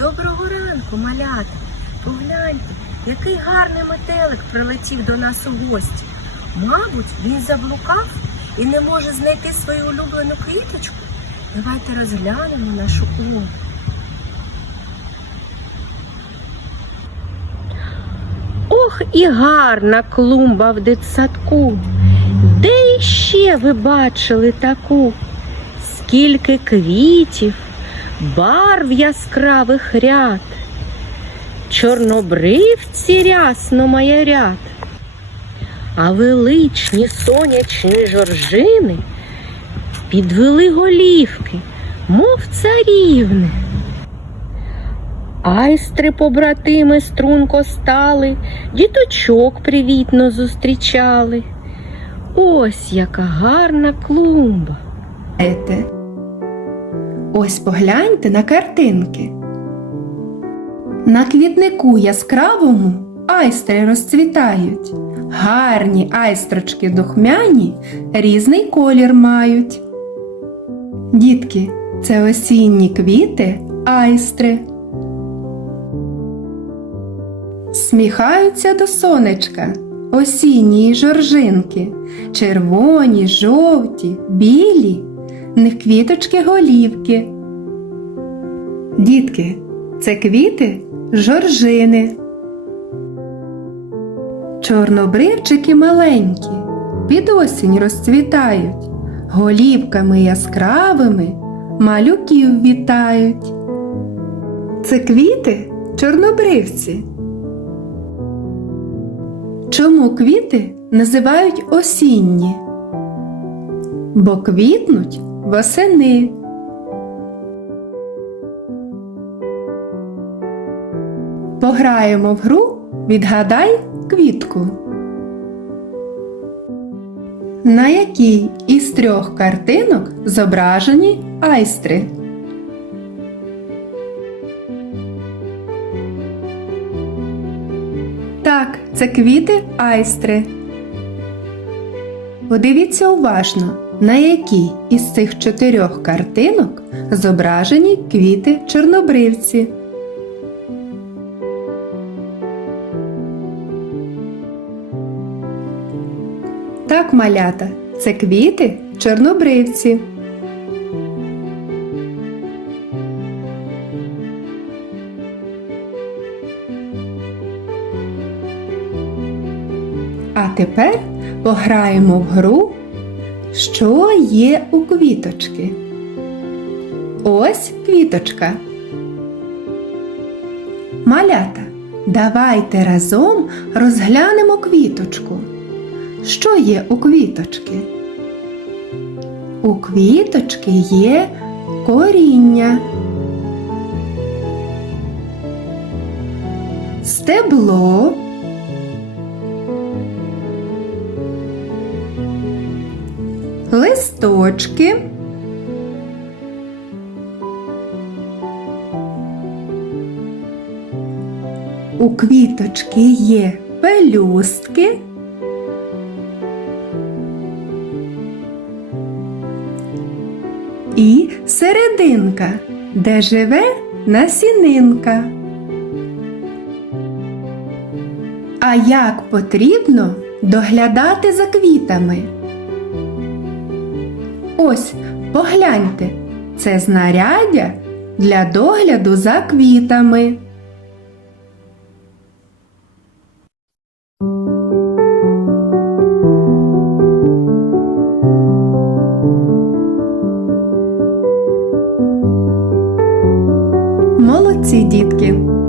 Доброго ранку, малята. Погляньте, який гарний метелик прилетів до нас у гості. Мабуть, він заблукав і не може знайти свою улюблену квіточку. Давайте розглянемо нашу клумбу. Ох, і гарна клумба в дитсадку. Де іще ви бачили таку? Скільки квітів, барв яскравих ряд, чорнобривці рясно маярят, а величні сонячні жоржини підвели голівки, мов царівни. Айстри побратими струнко стали, діточок привітно зустрічали. Ось яка гарна клумба. Ете. Ось погляньте на картинки. На квітнику яскравому айстри розцвітають. Гарні айстрочки духмяні різний колір мають. Дітки, це осінні квіти айстри. Сміхаються до сонечка осінні жоржинки, червоні, жовті, білі, них квіточки голівки. Дітки, це квіти жоржини. Чорнобривчики маленькі, під осінь розцвітають, голівками яскравими малюків вітають. Це квіти чорнобривці. Чому квіти називають осінні? Бо квітнуть восени. Пограємо в гру Відгадай квітку. На якій із трьох картинок зображені айстри? Так, це квіти айстри. Подивіться уважно, на якій із цих чотирьох картинок зображені квіти чорнобривці. Так, малята, це квіти чорнобривці. А тепер пограємо в гру, що є у квіточки. Ось квіточка. Малята, давайте разом розглянемо квіточку. Що є у квіточки? У квіточки є коріння, стебло, листочки, у квіточки є пелюстки. І серединка, де живе насінинка. А як потрібно доглядати за квітами? Ось погляньте, це знаряддя для догляду за квітами. Молодці, дітки!